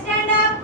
Stand up.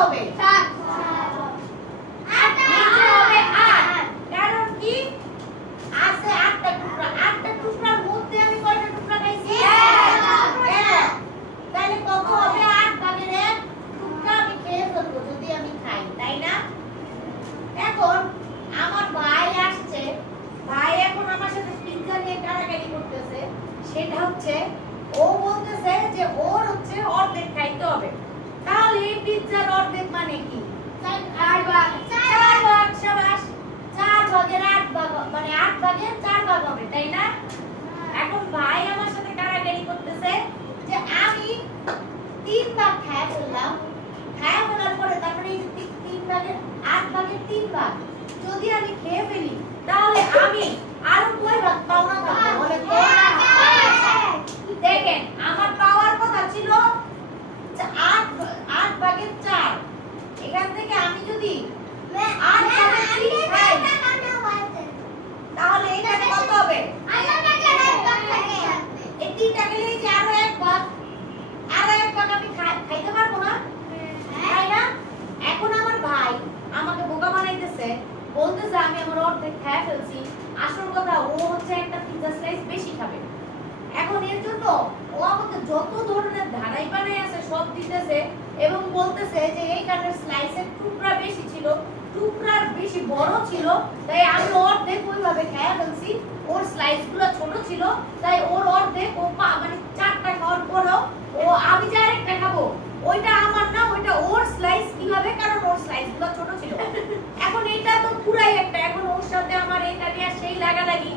হবে? 7 8 নিচে হবে 8 কারণ কি আছে 8টা টুকরা 8টা টুকরার মধ্যে আমি কয়টা টুকরা খাইছি? 1 তাহলে কত হবে 8 ভাগের 1 টুকরা আমি খেয়ে ফেলবো যদি আমি খাই তাই না? এখন আমার ভাই আসছে ভাই এখন আমার সাথে পিজ্জা নিয়ে কাড়াকাড়ি করতেছে সেটা হচ্ছে ও বলতেছে যে ওর হচ্ছে অর্ধেক খাইতে হবে তাহলে এই পিজ্জার অর্ধেক মানে কি 4 ভাগ 4 ভাগ শাবাশ 4 ভাগের 8 ভাগ মানে 8 ভাগের 4 ভাগ হবে তাই না? এখন ভাই আমার সাথে কাড়াকাড়ি করতেছে যে আমি 3 ভাগ খেয়ে ফেললাম খেয়ে ফেলার পরে তারপরে এই 3 ভাগের 8 ভাগের 3 ভাগ যদি আমি খেয়ে ফেলি তাহলে আমি আরো কয় ভাগ পাওনা থাকবে বলেন তো? দেখেন আমার পাওয়ার কথা ছিল 8 ভাগের 4 এখান থেকে আমি যদি 8 ভাগের 3 খাই তাহলে এটা কত হবে? এই 3টা গেলে যে আরো এক ভাগ আমি খাইতে পারবো না তাই না? এখন আমার ভাই আমাকে বোকা বানাইতেছে বলতেছে আমি আমার অর্ধেক খেয়ে ফেলছি আসল কথা ও হচ্ছে একটা পিজ্জা স্লাইস বেশি খাবে এখন এর জন্য ও আমাকে যত ধরনের ধারাই বানাই আছে সব দিতেছে এবং বলতেছে যে এই কারণে স্লাইসের টুকরা বেশি ছিল টুকরার বেশি বড় ছিল তাই আমি অর্ধেক ওইভাবে খেয়ে ফেলছি ওর স্লাইসগুলো ছোট ছিল তাই ওর অর্ধেক ও মানে 4টা খাওয়ার পরেও ও আমি যে আরেকটা খাবো ওইটা আমার না ওইটা ওর স্লাইস কিভাবে কারণ ওর স্লাইসগুলো ছোট ছিল এখন এটা তো পুরাই একটা এখন ওর সাথে আমার এটা নিয়ে সেই লাগালাগি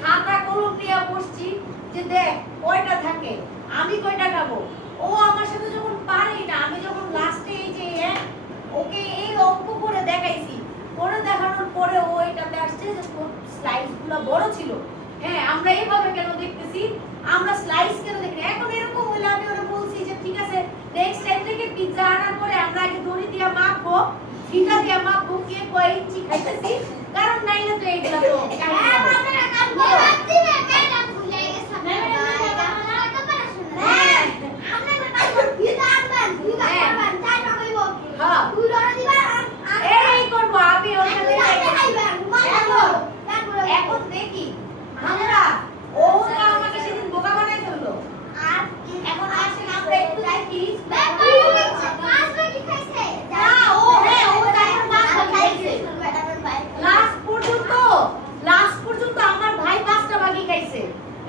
খাতা কলম নিয়ে বসছি যে দেখ কয়টা থাকে আমি কয়টা খাবো ও আমার সাথে যখন পারি না আমি যখন লাস্টে এই যে ওকে এই অঙ্ক করে দেখাইছি করে দেখানোর পরে ও এটাতে আসছে যে স্লাইসগুলো বড় ছিল হ্যাঁ আমরা এইভাবে কেন দেখতেছি আমরা স্লাইস কেন দেখি এখন এরকম হইলে আমি ওরে বলছি যে ঠিক আছে নেক্সট টাইম থেকে পিজ্জা আনার পরে আমরা আগে দড়ি দিয়ে মাপবো ফিতা দিয়ে মাপবো কে কয় ইঞ্চি খাইতেছি কারণ নাইলে তো এইগুলা তো এখন দেখি আমরা ও আমাকে সেদিন বোকা বানাই ফেললো আর এখন আসেন আমরা একটু দেখি লাস্ট পর্যন্ত আমার ভাই 5টা ভাগই খাইছে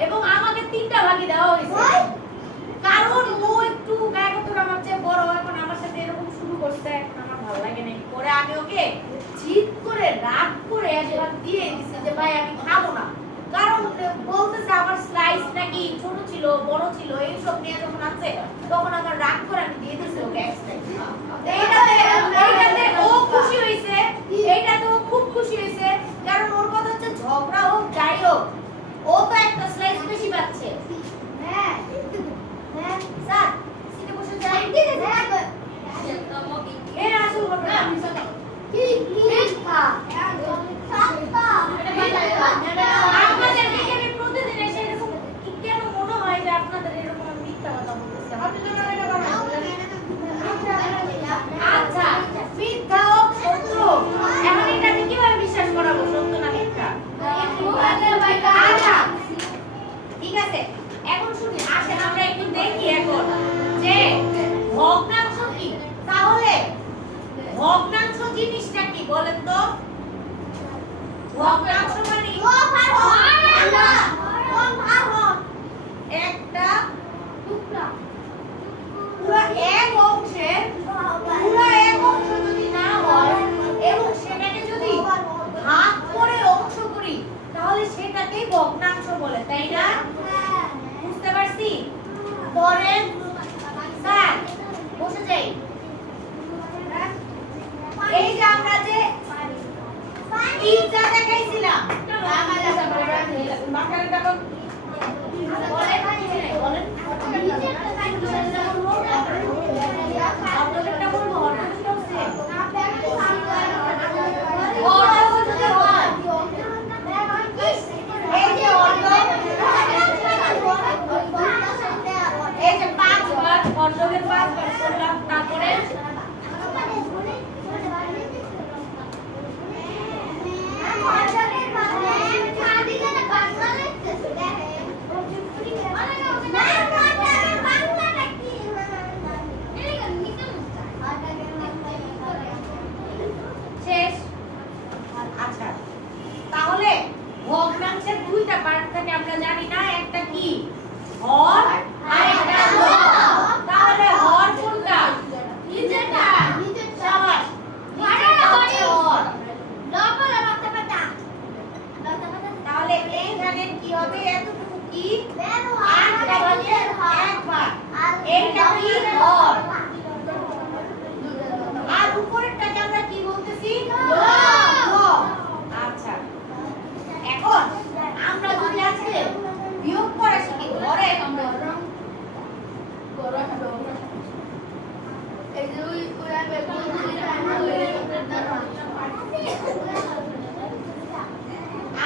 এবং আমাকে 3টা ভাগই দেওয়া হয়েছে কারণ ও একটু গায়কত্ব আমার চেয়ে বড় এখন আমার সাথে এরকম শুরু করছে আমার ভালো লাগে না পরে আমি ওকে জিদ করে রাগ করে একবার দিয়ে দিছি যে ভাই আমি খাবো না কারণ বলতেছে আমার স্লাইস নাকি ছোট ছিল বড় ছিল এই সব নিয়ে যখন আছে তখন আমার রাগ করে আমি দিয়ে দিছি ওকে এক্সট্রা এইটাতে ও খুশি হইছে এইটাতে ও খুব খুশি হইছে কারণ ওর কথা হচ্ছে ঝগড়া হোক যাই হোক ও তো একটা স্লাইস বেশি পাচ্ছে হ্যাঁ হ্যাঁ স্যার সিটে বসে যাই এই আসল ঘটনা কি খা আপনাদের দিকে আমি প্রতিদিন এসে এরকম কেন মনে হয় যে আপনাদের এরকম মিথ্যা কথা বলতেছে আচ্ছা মিথ্যা হোক সত্য এখন এটা আমি কিভাবে বিশ্বাস করাবো সত্য না মিথ্যা আচ্ছা ঠিক আছে এখন শুনি আসেন আমরা একটু দেখি এখন যে ভগ্নাংশ কি তাহলে ভগ্নাংশ জিনিসটা কি বলেন তো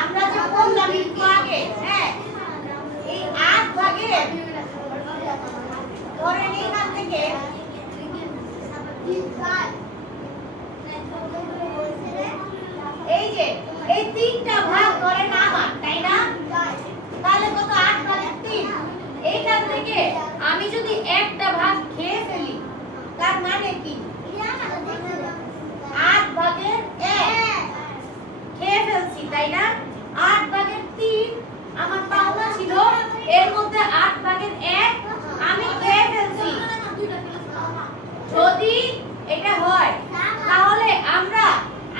আমরা যে বললাম একটু আগে, হ্যাঁ, এই 8 ভাগে ধরেন এখান থেকে এই যে এই 3টা ভাগ ধরেন আমার, তাই না? তাহলে কত? 8 ভাগের 3। এইখান থেকে আমি যদি একটা ভাগ খেয়ে ফেলি, তার মানে কি 8 ভাগের 1 খেয়ে ফেলছি, তাই না? 8 ভাগের 3 আমার পাওনা ছিল, এর মধ্যে 8 ভাগের 1 আমি খেয়ে ফেলছি। যদি এটা হয় তাহলে আমরা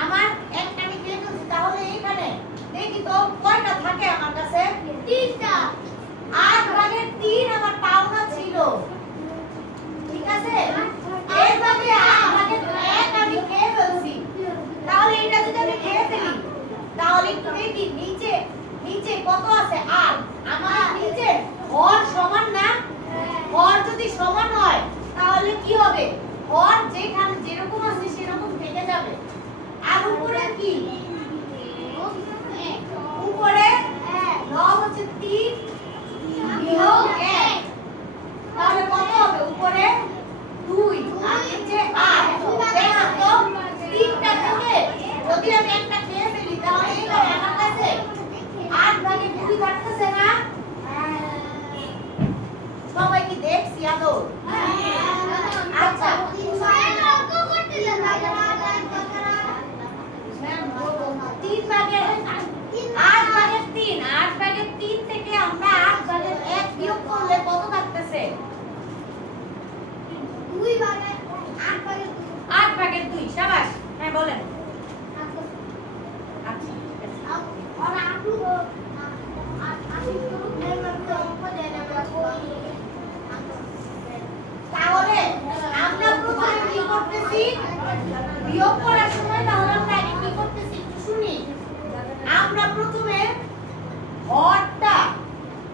আমার একটা আমি খেয়ে ফেলছি, তাহলে এখানে দেখি তো কয়টা থাকে আমার কাছে? 3টা। 8 ভাগের 3 আমার পাওনা ছিল, ঠিক আছে? এর ভাগে 8 ভাগের 1 আমি খেয়ে ফেলছি, তাহলে এটা যদি আমি খেয়ে ফেলি তাহলে একটু দেখি নিচে নিচে কত আছে? 8। আমার নিচে হর সমান না? হর যদি সমান হয় তাহলে কি হবে? হর যেখানে যেরকম আছে সেরকম থেকে যাবে। আর উপরে কি? উপরে 9 হচ্ছে 3 বিয়োগ 1, তাহলে কত হবে? উপরে 2 আর নিচে 8। দেখো তো 3টা থেকে যদি আমি একটা খেয়ে ফেলি তাহলে এখানে আমার কাছে 8 ভাগে 2 থাকতেছে না? সবাই কি দেখছি আদৌ? আচ্ছা, 3 ভাগের 8 ভাগের 3, 8 ভাগের 3 থেকে আমরা 8 ভাগের 1 বিয়োগ করলে কত থাকতেছে? 2 ভাগের 8 ভাগের 2। 8 ভাগের 2, শাবাশ। হ্যাঁ বলেন। আচ্ছা আর আপু তাহলে আমরা প্রথমে কি করতেছি? বিয়োগ করার সময় তাহলে আমরা আগে কি করতেছি একটু শুনি। আমরা প্রথমে হরটা,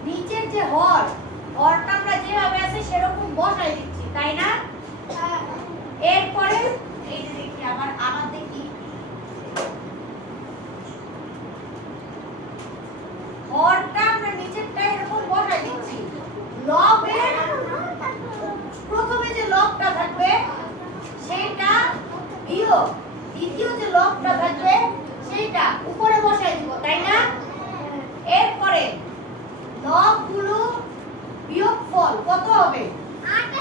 নিচের যে হরটা আমরা যেভাবে আছে সেরকম বসাই দিচ্ছি, তাই না? এরপরে এই যে দেখি আবার দেখি হরটা আমরা নিচেরটা এরকম বসাই দিচ্ছি। লবের প্রথমে যে লবটা থাকবে সেটা বিয়োগ দ্বিতীয় যে লবটা থাকবে সেটা উপরে বসাই দিব, তাই না? এরপরে লবগুলো বিয়োগফল কত হবে? 8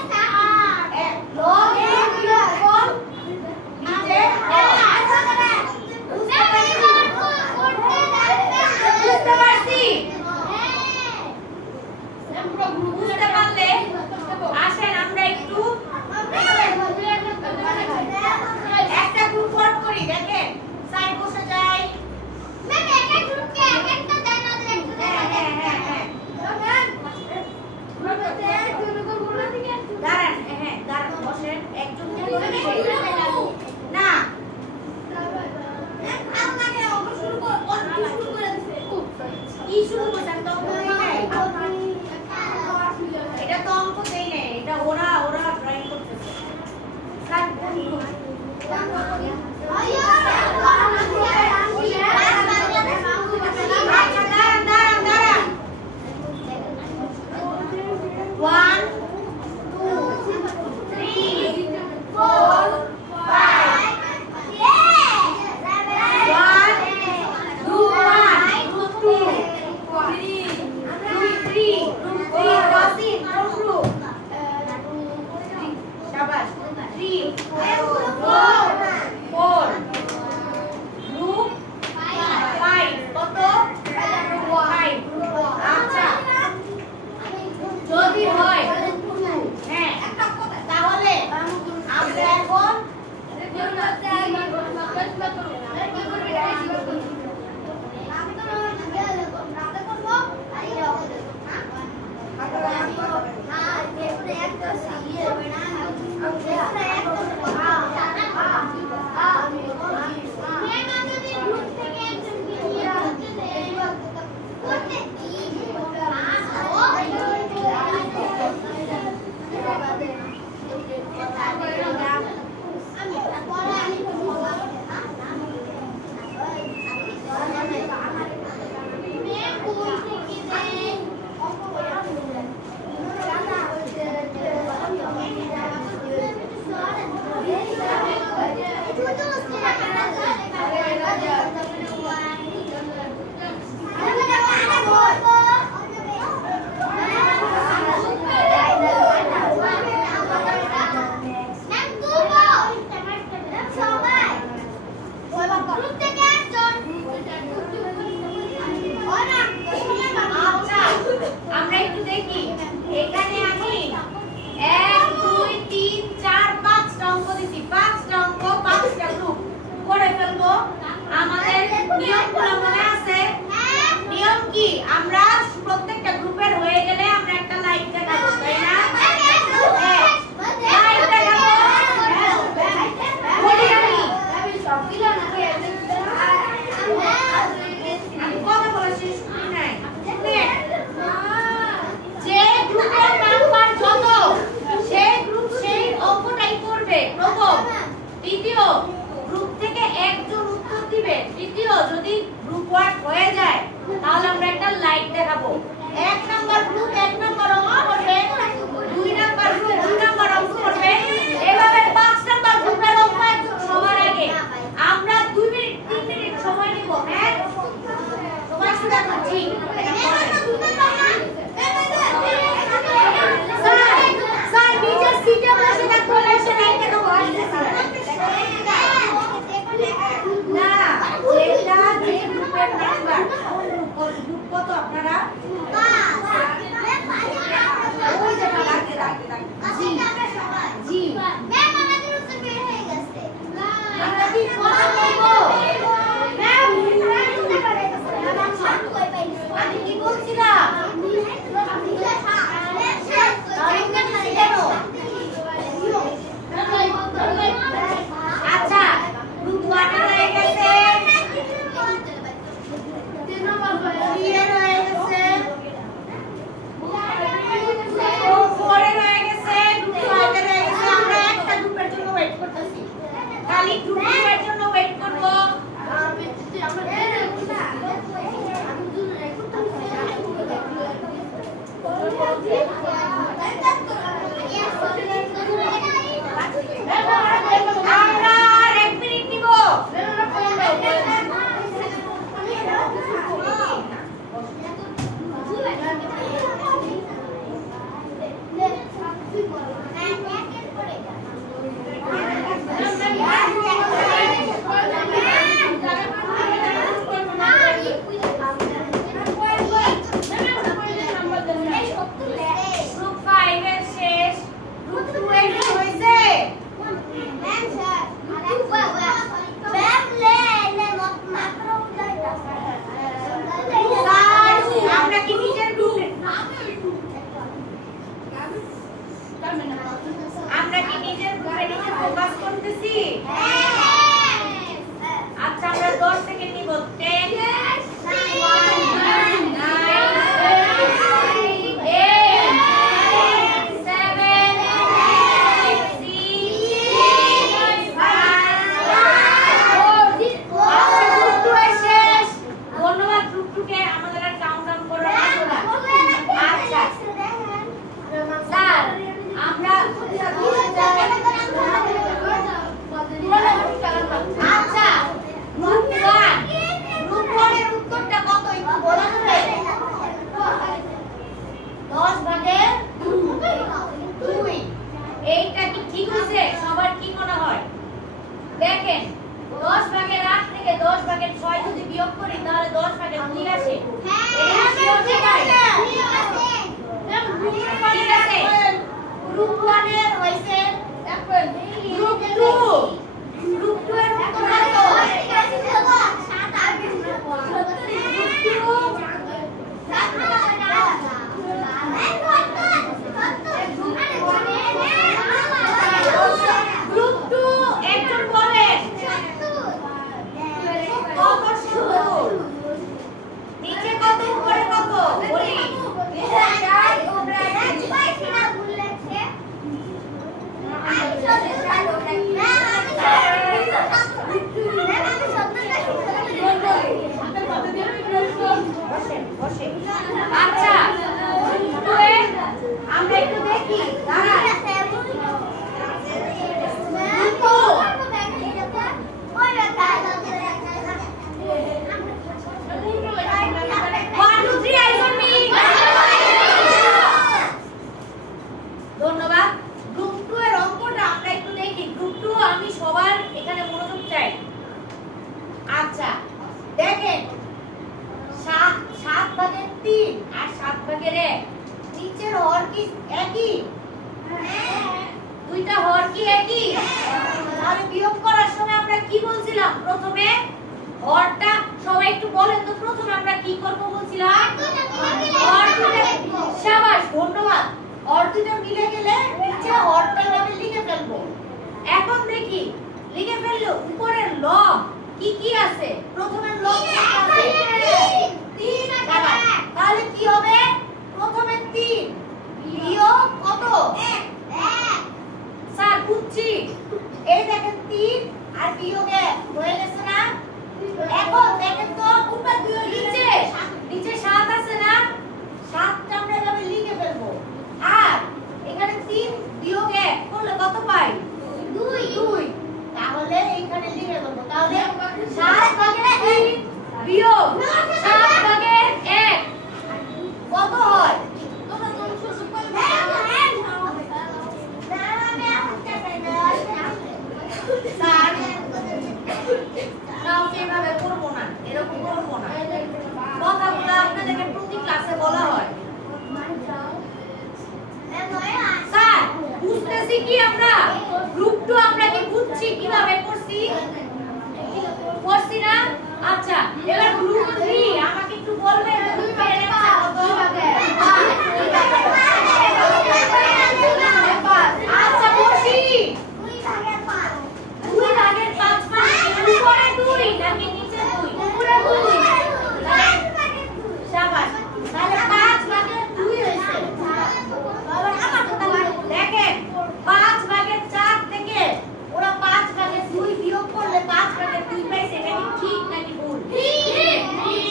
লবের বিয়োগফল নিচে বুঝতে পারছি? বুঝতে পারলে আসেন আমরা একটু একটা গ্রুপ ওয়ার্ক করি। দেখেন সাইড বসে যাই। ম্যাম একটা গ্রুপকে একটা দেন ওদের একটু দেন। হ্যাঁ দাঁড়ান, হ্যাঁ দাঁড়ান, বসেন একজনকে করে না আপনাকে অঙ্ক শুরু করে দিছে। কি শুরু করছেন? তো এটা তো অঙ্ক দেই নাই, এটা ওরা ড্রয়িং করতেছে। স্যার যদি হয় হ্যাঁ তাহলে আমরা এখন আসবে প্রথম। দ্বিতীয়, গ্রুপ থেকে একজন উত্তর দিবে। তৃতীয়, যদি গ্রুপ ওয়ার্ক হয়ে যায় তাহলে আমরা একটা লাইক দেখাবো। 1 নাম্বার গ্রুপ 1 নাম্বার অঙ্ক করবে, 2 নাম্বার গ্রুপ 2 নাম্বার অঙ্ক করবে, এভাবে 5 নাম্বার গ্রুপের অঙ্ক একজন সবার আগে। আমরা 2 মিনিট 3 মিনিট সময় নিব। হ্যাঁ, তোমার সুদা করছি। স্যার নিচের সিটে বসে থাকতে হবে, এসে লাইক দেখাবো। না, এটা যে গ্রুপের নাম্বার, গ্রুপ কত আপনারা? ওই যে জি ম্যাম, আমাদের উত্তর বের হয়ে গেছে। আমরা কি কথা বলবো? ম্যাম, আমি কি বলছিলাম? আচ্ছা, গ্রুপ 1 হয়ে গেছে, 3 এর হয়ে গেছে, গ্রুপ 4 এর হয়ে গেছে, গ্রুপ 5 এর হয়ে গেছে। আমরা একটা গ্রুপের জন্য ওয়েট করতেছি, খালি গ্রুপ 2 এর জন্য ওয়েট করব। আমরা আর 1 মিনিট নিব। গ্রুপ 5 এর শেষ, গ্রুপ 2 এর কি হইছে? আমরা কি নিজের গ্রুপে নিচে ফোকাস করতেছি? আচ্ছা, আমরা 10 সেকেন্ড নিব। 10 এইটা কি ঠিক হইছে? সবার কি মনে হয়? দেখেন, 10 ভাগের 8 থেকে 10 ভাগের 6 যদি বিয়োগ করি তাহলে 10 ভাগের 2 আসে। এটা ঠিক আছে? ঠিক আছে। গ্রুপ 1 এর হইছে, গ্রুপ 2 এর উত্তর কত? গ্রুপ 2 একজন বলেন কত সুন্দর, নিচে কত উপরে কত বলি? আচ্ছা, আমরা একটু দেখি। ধন্যবাদ। গ্রুপ 2 এর অঙ্কটা আমরা একটু দেখি। গ্রুপ 2 আমি সবার এখানে মনোযোগ চাই। আচ্ছা, দেখেন, 7 ভাগের 3 আর 7 ভাগের 1 নিচের হর কি একই? দুইটা হর কি একই? তাহলে বিয়োগ করার সময় আমরা কি বলছিলাম? প্রথমে হরটা সবাই একটু বলেন তো, প্রথমে আমরা কি করব বলছিলাম? হর দুটো, শাবাশ, ধন্যবাদ। হর দুটো মিলে গেলে নিচে হরটা এভাবে লিখে ফেলবো। এখন দেখি, লিখে ফেললো উপরের লব কি কি আছে? প্রথমে লব আছে 3 আছে। তাহলে কি হবে? প্রথমে 3 বিয়োগ কত? 1 স্যার বুঝছি। এই দেখেন 3 আর বিয়োগে হয়ে গেছে না? এখন দেখেন তো কোনটা নিচে নিচে 7 আছে না? 7টা আমরা এভাবে লিখে ফেলবো। আর এখানে 3 বিয়োগ 1 করলে কত পাই? 2। তাহলে এখানে লিখে ফেলবো। তাহলে 7 ভাগের 3 বিয়োগ 7 ভাগের 1 কত হয়? তোমরা কোন সুযোগ পাবে? স্যার নাও কিভাবে করব না, এরকম করব না। কথাগুলো আপনাদেরকে প্রতি ক্লাসে বলা হয়। স্যার বুঝতেছি কি আমরা গ্রুপ 2 আমরা কি বুঝছি কিভাবে করছি না? আচ্ছা এবার গ্রুপ 3 আমাকে একটু বলবেন গ্রুপের একটা কত? আচ্ছা বসি 2 ভাগের 5 মানে উপরে 2 নাকি নিচে 2? উপরে 2। শাবাশ, তাহলে 5 ভাগের 2 হইছে। দেখেন 5 ভাগের 4 থেকে ওরা 5 ভাগের 2 বিয়োগ করলে 5 ভাগের 2 পাইছে। এটা কি ঠিক নাকি ভুল? ঠিক।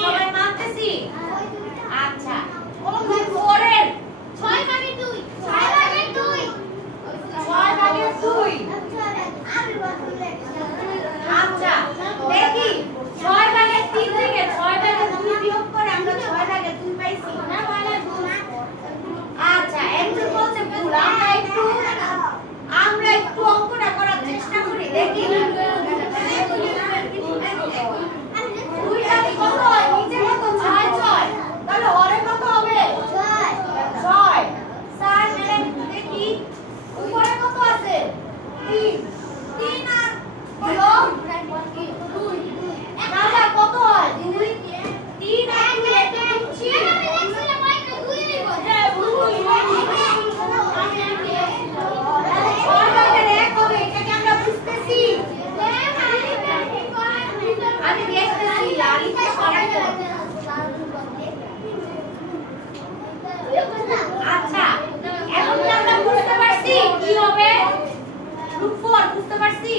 সবাই মানতেছি? আচ্ছা গ্রুপ 4 এর 6 ভাগের 2 6 ভাগের 2 6 ভাগের 2 আচ্ছা দেখি 6 ভাগের 3 থেকে 6 ভাগের 2 বিয়োগ করে আমরা 6 ভাগের 2 পাইছি না? আচ্ছা একটু বলছে ভুল। আমরা একটু অঙ্কটা করার চেষ্টা করি দেখি। 2 ভাগে কত হয়? নিচে কত? 6 6। তাহলে ওরে কত হবে? 6। স্যার নেন দেখি উপরে কত আছে? 3 আর বিয়োগ 2 তাহলে কত হয়? 2 3 আর 2 এটা বুঝছি। আমি দেখতেছি আলিফে সরাই দাও। আচ্ছা এখন কি আমরা বুঝতে পারছি কি হবে? গ্রুপ 4 বুঝতে পারছি?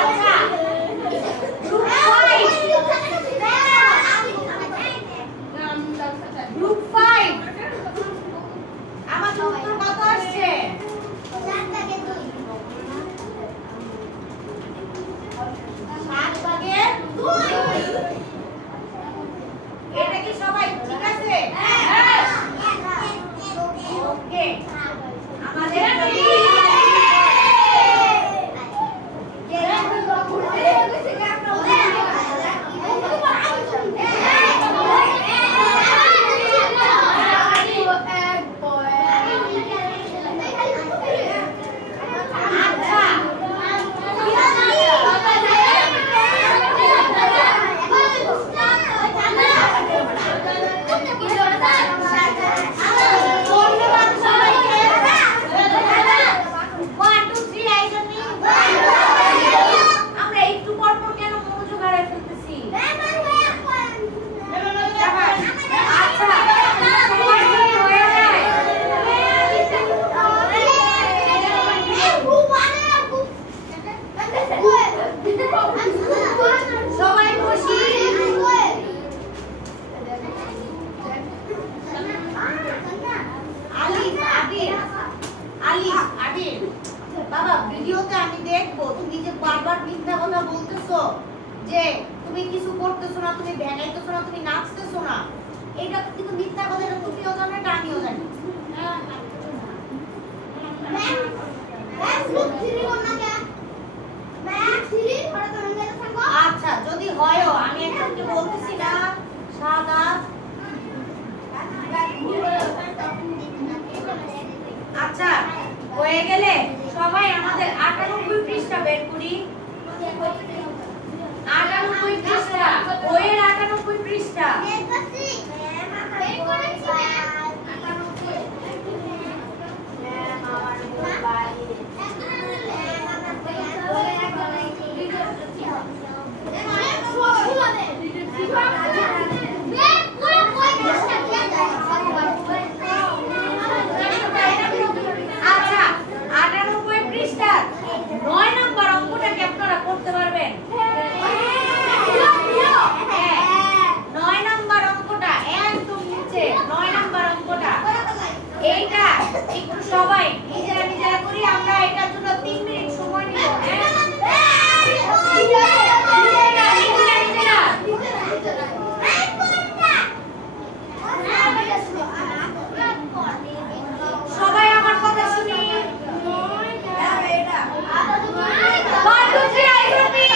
আচ্ছা গ্রুপ 5 আমাদের উত্তর কত আসছে? 7 ভাগের 2। এটা কি সবাই ঠিক আছে? হ্যাঁ ওকে আমাদের বাবা ভিডিওতে আমি দেখবো তুমি যে বারবার মিথ্যা কথা বলতেছো, যে তুমি কিছু করতেছো না, তুমি ভেঙাইতেছো না, তুমি নাচতেছো না, এটা কিন্তু মিথ্যা কথা। এটা তুমিও জানো, এটা আমিও জানি। আচ্ছা যদি হয়ও আমি একজনকে বলতেছি না সাদা। আচ্ছা হয়ে গেলে সবাই আমাদের 98 পৃষ্ঠা বের করি। 98 পৃষ্ঠা, বইয়ের 98 পৃষ্ঠা। একটু সবাই নিজেরা নিজেরা করি, আমরা এটার জন্য 3 মিনিট সময় নিব। সবাই আমার কথা শুনি। 1 2 3 eyes on me.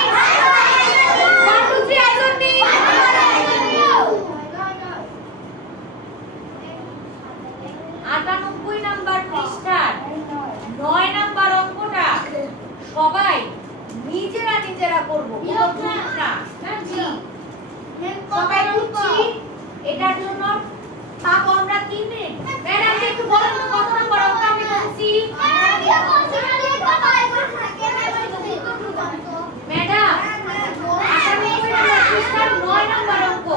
1 2 3 eyes on me. 98 number পৃষ্ঠার 9 নাম্বার অঙ্কটা সবাই নিজেরা নিজেরা করব, কোনো গ্রুপ না। জি, সবাই বুঝছি। এটার জন্য পাবো আমরা 3 মিনিট। ম্যাডাম একটু বলেন তো কত নাম্বার অঙ্ক আমি বলছি? ম্যাডাম 98 নাম্বার পৃষ্ঠার 9 নাম্বার অঙ্ক।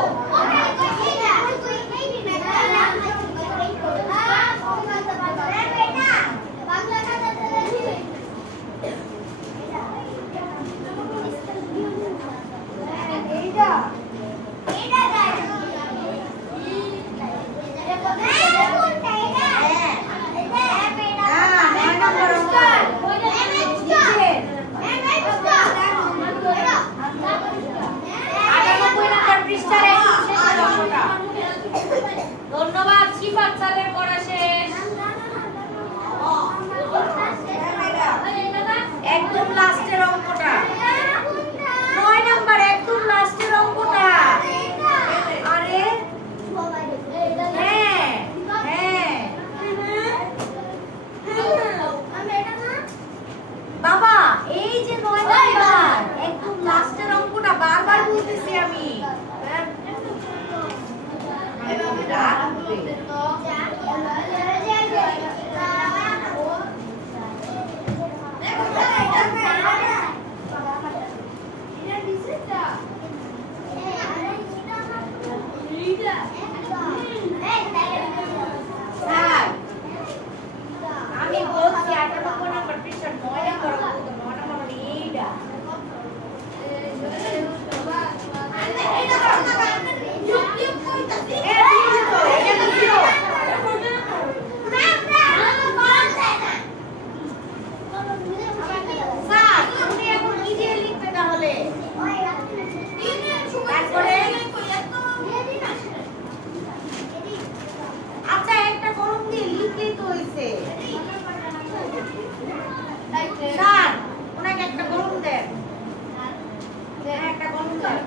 ধন্যবাদ। শিফাত স্যারের পড়া শেষ। একদম লাস্টের অঙ্কটা 9 নাম্বার, একদম লাস্টের অঙ্কটা। আরে হ্যাঁ হ্যাঁ বাবা, এই যে 9 নাম্বার একদম লাস্টের অঙ্কটা বারবার বলতেছি আমি। আমি বলছি 98 নাম্বার পৃষ্ঠা 9 নাম্বার অঙ্ক, 9 নাম্বার মানে এইটা। আচ্ছা, একটা কলম দিয়ে লিখলেই তো হইছে। স্যার ওনাকে একটা কলম দেন। একটা কলম দেন।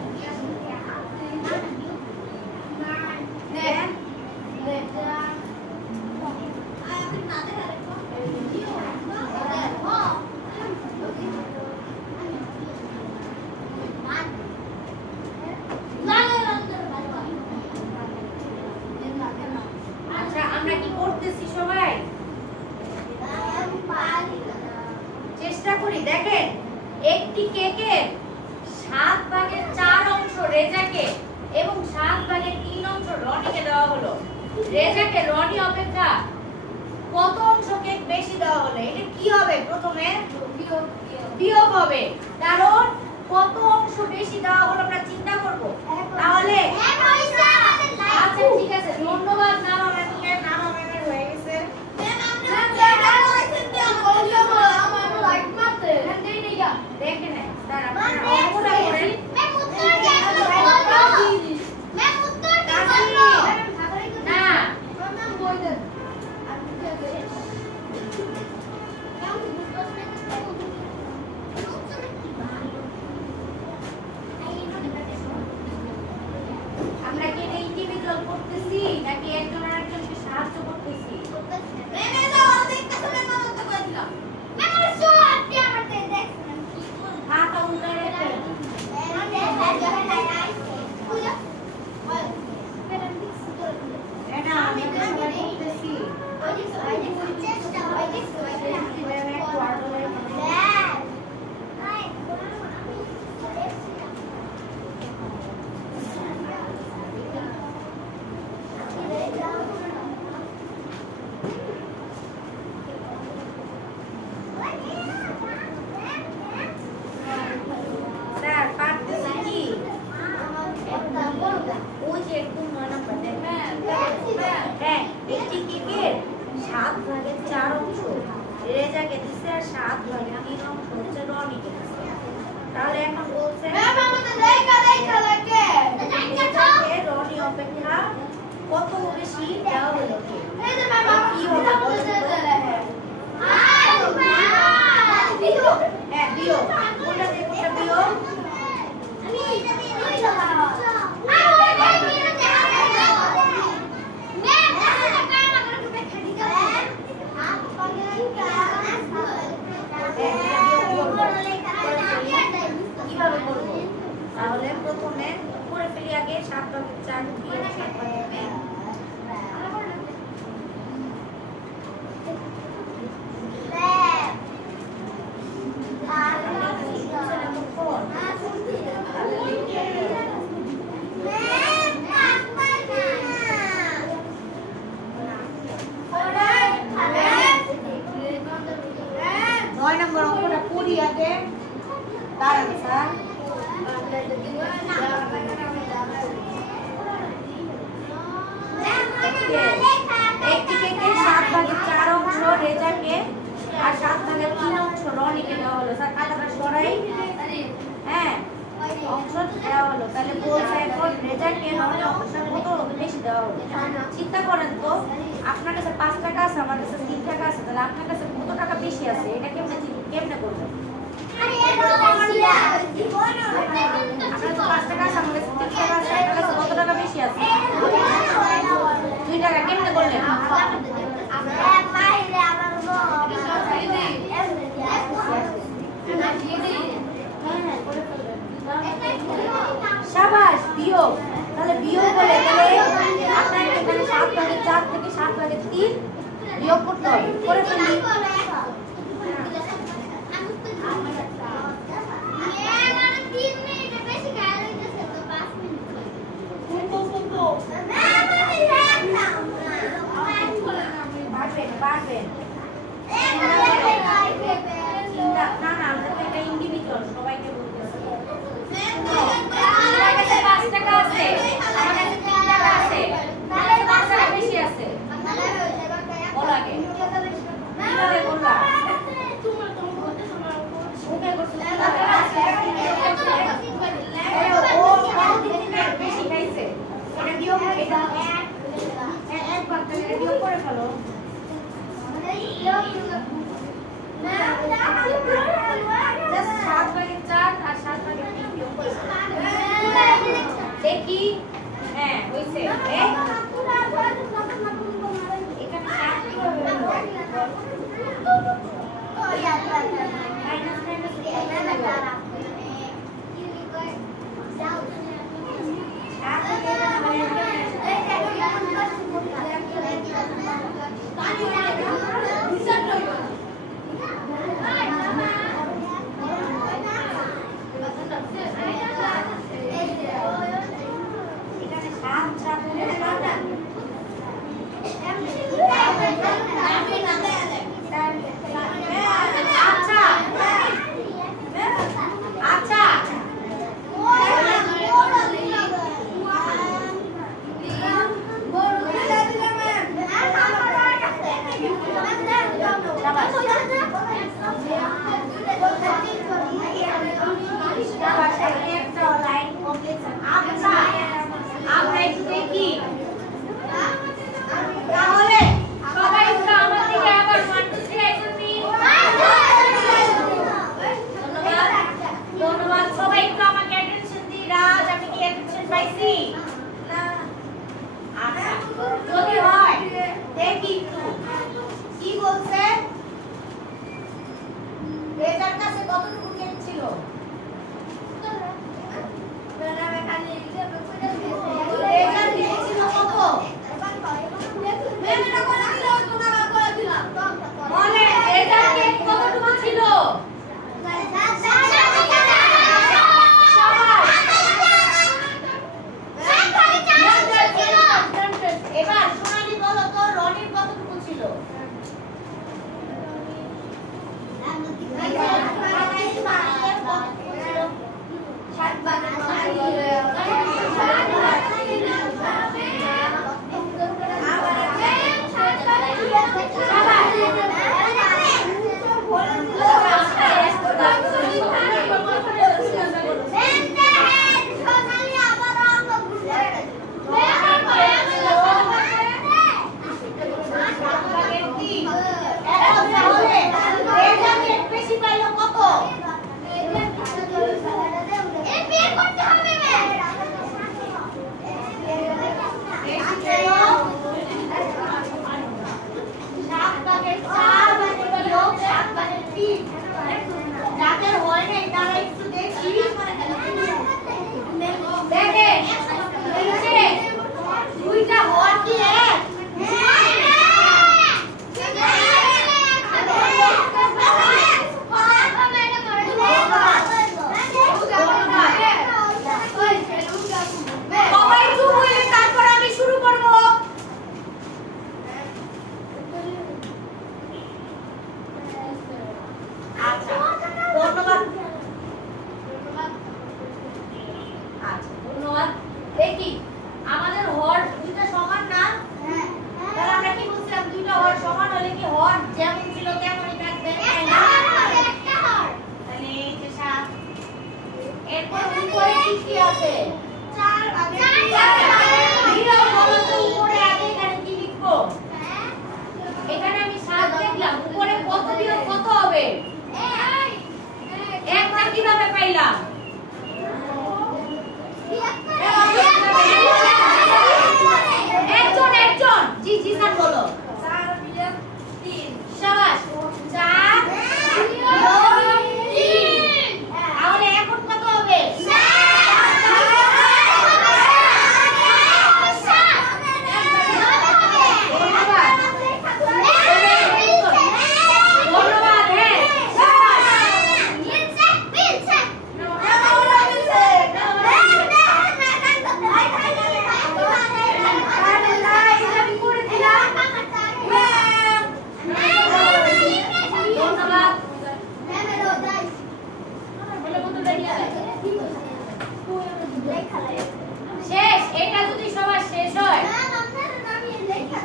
আচ্ছা, আমরা কি করতেছি সবাই? চেষ্টা করি। দেখেন, একটি কেকের 7 ভাগের 4 অংশ রেজাকে এবং 7 ভাগের 3 অংশ রনিকে দেওয়া হলো। রেজাকে রনি অপেক্ষা কত অংশ কেক বেশি দেওয়া হলো? এটা কি হবে? প্রথমে বিয়োগ হবে, কারণ কত অংশ বেশি দেওয়া হলো আমরা চিন্তা করব। তাহলে আচ্ছা ঠিক আছে, ধন্যবাদ। নাম আমার হয়ে গেছে। দেখেন স্যার, আপনারা অঙ্কটা করেন। না আমরা কি এটা ইন্ডিভিজুয়াল করতেছি নাকি একজন আরেকজনকে সাহায্য করতেছি? হাত উল্টায় রাখেন। এটা আমি সবাই করতেছি। স্যার পারতেছি কি? ওই যে একদম 9 নাম্বার দেখেন। হ্যাঁ, একটি কেকের 7 ভাগের 4 অংশ রেজাকে দিছে আর 7 ভাগের 3 অংশ হচ্ছে রনিকে দিছে। তাহলে এখন বলছে ম্যাম আমাদের লেখা লাগে রেজাকে রনি অপেক্ষা কত বেশি দেওয়া হলো কি? এই যে ম্যাম কি হবে বলছে তো? হ্যাঁ বিয়োগ। কোনটা থেকে কোনটা বিয়োগ? কিভাবে করবো? তাহলে প্রথমে করে ফেলি আগে 7 ভাগের 4 দিয়ে 7 ভাগের 3। নয় নম্বর অঙ্কটা করি আগে। দাঁড়ান স্যার। একটি থেকে 7 ভাগের 4 অংশ রেজাকে আর 7 ভাগের 3 অংশ রনিকে দেওয়া হলো। স্যার কাটাটা সরাই। হ্যাঁ অংশ দেওয়া হলো। তাহলে বলছে এখন রেজাকে রনি অংশ কত বেশি দেওয়া হলো। চিন্তা করেন তো, আপনার কাছে 5 টাকা আছে, আমার কাছে 3 টাকা আছে, তাহলে আপনার কাছে কত টাকা বেশি আছে? এটা কেমনে করবেন? আপনার তো 5 টাকা আছে, আমার কাছে 3 টাকা আছে, আপনার কাছে কত টাকা বেশি আছে? 2 টাকা। কেমনে করলেন? শাবাশ বিয়োগ। তাহলে বিয়োগ বলে তাহলে আপনার এখানে 7 ভাগের 4 থেকে 7 ভাগের 3 বিয়োগ করতে হবে। করে ফেলি। পারবেন। না না আমরা তো এটা ইন্ডিভিজুয়াল, সবাইকে বলতেছি। আমার কাছে 5 টাকা আছে, আমার কাছে 3 টাকা আছে, তাহলে 5 টাকা বেশি আছে। বলো আগে। কিভাবে বললা? ওকে করছো ও বেশি খাইছে। এটা বিয়োগ, এটা এক ভাগ, তাহলে এটা বিয়োগ করে ফেলো। Just 7 ভাগের 4 আর 7 ভাগের 3 বিয়োগ করে দেখি। হ্যাঁ হইছে। এখানে 7 কিভাবে হলো? মাইনাস মাইনাস এখানে 7 7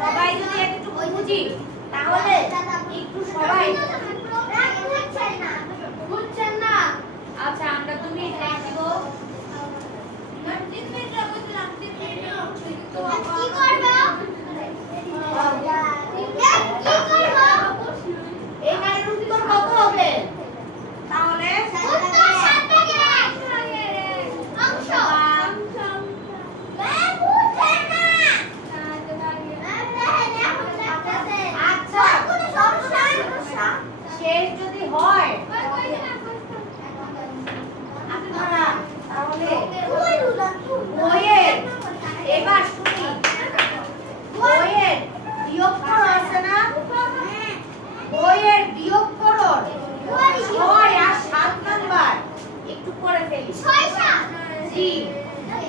সবাই যদি একটু বুঝি তাহলে একটু সবাই বুঝছেন না আচ্ছা আমরা 2 মিনিট টাইম দেব কি করবে এই গানের উত্তর কত হবে তাহলে উত্তর 7 ভাগের 1 অংশ ম্যাম বুঝছেন না আচ্ছা কোনো সমস্যা শেষ যদি হয় আপনারা তাহলে বইয়ের এবার শুনি বইয়ের বিয়োগফল আছে না বইয়ের বিয়োগফল 6 আর 7 নাম্বার একটু পরে ফেলি 6 7 জি জি